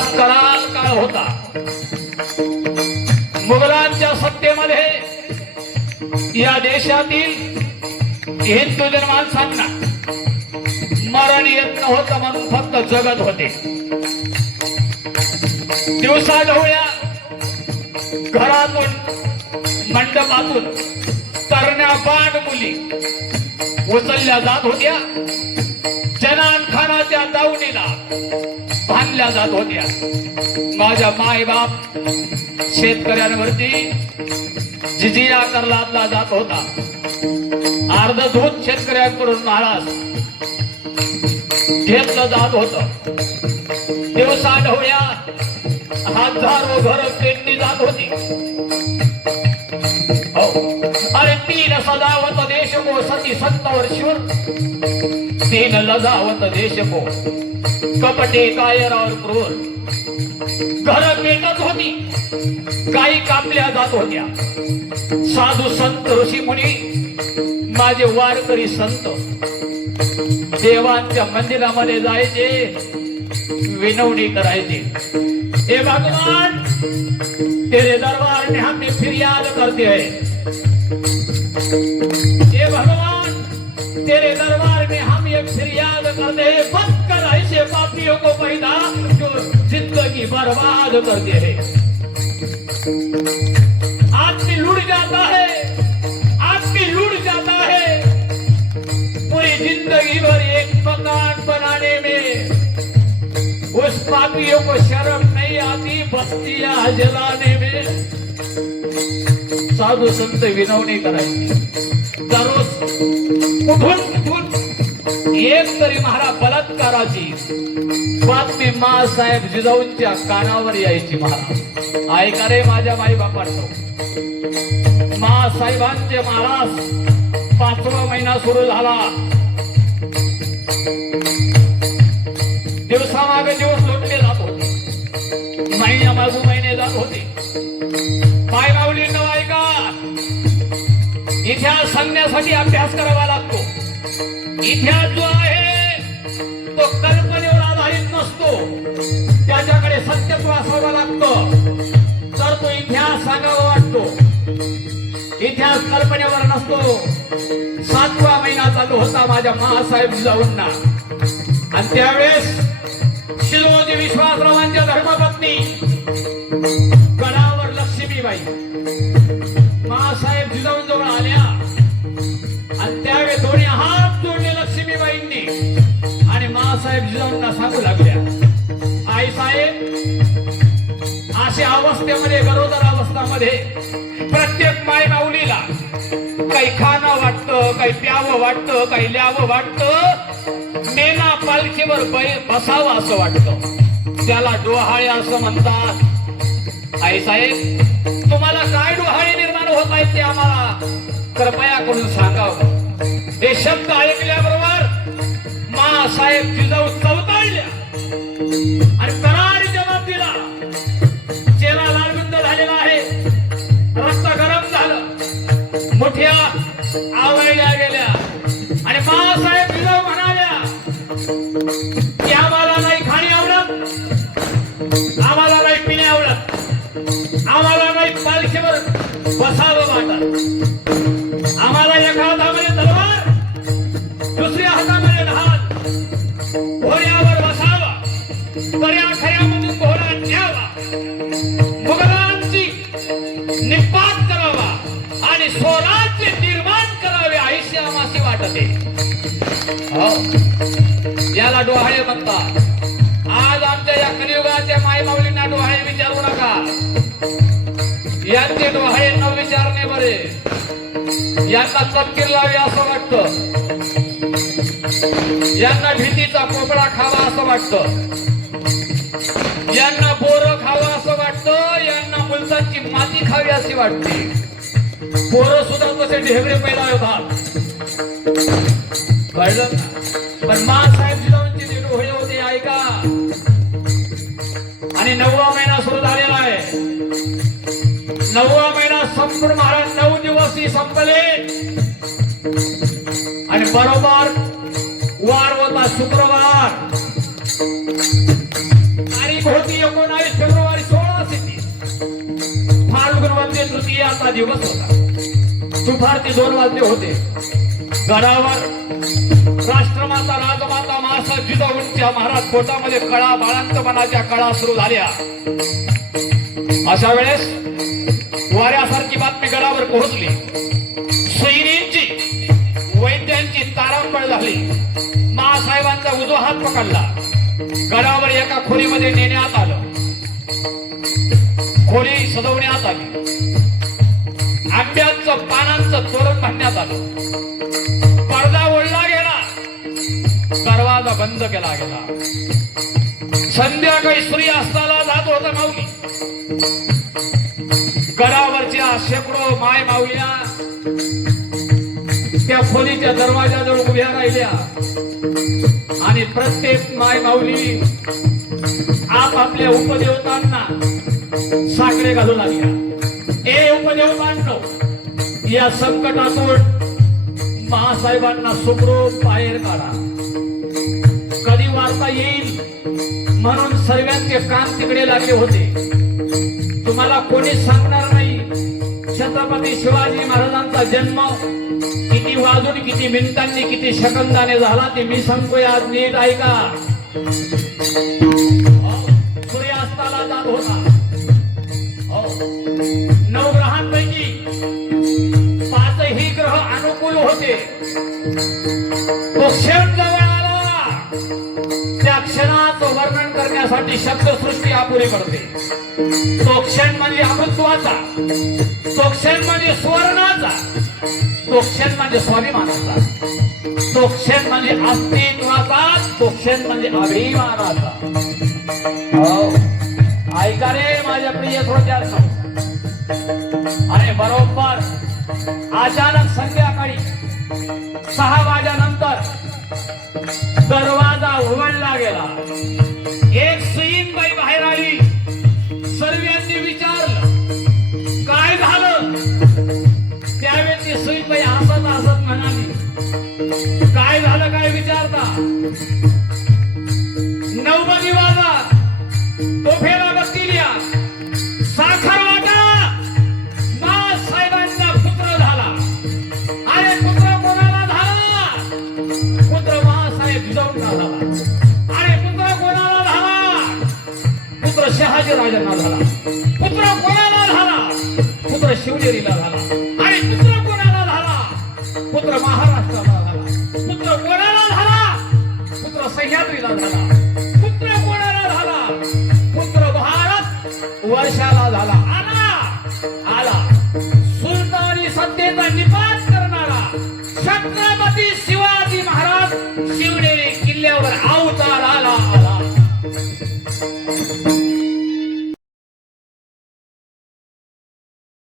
करार काळ होता? मुघलांच्या सत्तेमध्ये या देशातील हिंदू माणसांना मरण येत नव्हतं म्हणून फक्त जगत होते. दिवसा ढवळ्या घरातून मंडपातून तरण्या बाण मुली उचलल्या जात होत्या. जनान खानाच्या दावणीला बांधल्या जात होत्या. माझ्या मायबाप शेतकऱ्यांवरती जिजिया कर लादला जात होता. अर्धधूत शेतकऱ्यांकडून नाराज घेतलं जात होत. दिवसा ढवळ्या हजारो घर पेटली जात होती. हो. अरे तीन सदावत देश को सती सत्तावर शिवर तीन लजावत देश को. कपटे कायर और क्रूर. घर पेटत होती. काही कापल्या जात होत्या. साधू संत ऋषी मुनी. माझे वारकरी संत. देवांच्या मंदिरामध्ये जायचे. विनवणी करायचे. हे भगवान तेरे दरबार में हमने फिरियाद करते हैं. हे भगवान तेरे दरबार करते. हैं कर ऐसे पापियों को पैदा. जो जिंदगी बर्बाद करते हैं. आदमी लुट जाता है. आदमी लुट जाता है. पूरी जिंदगी भर एक मकान बनाने में. उस पापियों को शर्म नहीं आती बस्तियां जलाने में. साधू संत विनवणी करायची दररोज कुठून एक तरी महाराज बलात्काराची बातमी मासाहेब जिजाऊंच्या कानावर यायची महाराज. ऐका रे माझ्या बाई बापांनो. मासाहेबांचे महाराज पाचवा महिना सुरू झाला. दिवसामागे दिवस लोटले जात होते. महिन्या मागू महिने जात होते. पाय माऊली न ऐका. इतिहास सांगण्यासाठी अभ्यास करावा लागतो. इतिहास जो आहे तो कल्पनेवर आधारित नसतो. त्याच्याकडे सत्यत्व असावं लागतं. तर तो इतिहास सांगावा वाटतो. इतिहास कल्पनेवर नसतो. सातवा महिना चालू होता माझ्या महासाहेब जिजाऊंना आणि त्यावेळेस शिरोजी विश्वासरावांच्या धर्मपत्नी गडावर लक्ष्मीबाई. महासाहेब जिजाऊंजवळ आले. अवस्थेमध्ये गरोदर अवस्थामध्ये प्रत्येक माय माऊलीला काही खाणं वाटतं काही प्यावं वाटतं काही ल्यावं वाटतं. मेना पालखीवर बसावं असं वाटतं. त्याला डोहाळे असं म्हणतात. आई साहेब तुम्हाला काय डोहाळे निर्माण होत आहेत ते आम्हाला कृपया करून सांगावं. हे शब्द ऐकल्याबरोबर मा साहेब जिजाऊ चवताळल्या की आम्हाला नाही खाणी आवडत. आम्हाला नाही पिणे आवडत. आम्हाला नाही पालखीवर बसावं वाटत. आम्हाला एका हातामध्ये तलवार दुसऱ्या हातामध्ये ढाल घोड्यावर बसावा. दर्या हो. याला डोहाळे म्हणतात. आज आमच्या या कलियुगाच्या मायमाऊलींना डोहाळे विचारू नका. यांचे डोहाळे न विचारणे बरे. यांना चपकीर लावी असं वाटत. यांना भीतीचा कोपडा खावा असं वाटतं. यांना बोर खावं असं वाटतं. यांना मुलसाची माती खावी अशी वाटते. पोरं सुद्धा तसे ढेबरे पैदा होतात. कळलं पण पण मासाहेब जिजाऊंची जी होय होते ऐका. आणि नववा महिना सुरू झालेला आहे. नववा महिना संपूर्ण महाराज नऊ दिवस ही संपले. आणि बरोबर वार होता शुक्रवार. तारीख होती एकोणावीस फेब्रुवारी सोळाशे तीस फाल्गुन वंदे तृतीयाचा दिवस होता. दुपारचे दोन वाजले होते. गडावर राष्ट्रमाता राजमाता मासाहेब जिजाऊंच्या महाराज पोटामध्ये कळा बाळांतपणाच्या कळा सुरू झाल्या. अशा वेळेस वाऱ्यासारखी बातमी गडावर पोहोचली. सैनिकची वैद्यांची तारांबळ झाली. मासाहेबांचा उजवा हात पकडला. गडावर एका खोलीमध्ये नेण्यात आलं. खोली सजवण्यात आली. आंब्यांचं पानांचं तोरण बांधण्यात आलं. बंद केला गेला. संध्याकाळी स्त्री असताना जात होता माऊली. गडावरच्या शेकडो माय माऊल्या. त्या खोलीच्या दरवाजाजवळ उभ्या राहिल्या. आणि प्रत्येक माय माऊली आपापल्या उपदेवतांना साखरे घालू लागल्या. ए उपदेवतांनो या संकटातून महासाहेबांना सुखरूप बाहेर काढा. कधी वार्ता येईल म्हणून सर्वांचे काम तिकडे लागले होते. तुम्हाला कोणी सांगणार नाही छत्रपती शिवाजी महाराजांचा जन्म किती वाजून किती मिनिटांनी किती शकंदाने झाला ते मी सांगतोय आज नीट ऐका. हो, सूर्यास्ताला जात होता. वर्णन शब्दसृष्टी अपुरी पडते. तो क्षण म्हणजे अमृत्वाचा तो क्षण म्हणजे सुवर्णाचा तो क्षण म्हणजे स्वाभिमानाचा तो क्षण म्हणजे अस्तित्वाचा तो क्षण म्हणजे अभिमानाचा. हो. ऐका रे माझ्या प्रिय थोडक्यात. आणि बरोबर. अचानक संध्याकाळी सहा वाजल्यानंतर दरवाजा उघडला गेला. एक सईन बाई बाहेर आली. सर्वांनी विचारलं पुत्र झाला. आणि पुत्र कोणाला झाला? पुत्र महाराष्ट्राला झाला. पुत्र कोणाला झाला? पुत्र सह्याद्रीला झाला. पुत्र कोणाला झाला? पुत्र भारत वर्षाला झाला. आला. आला. सुलतानी सत्तेचा निपात करणारा छत्रपती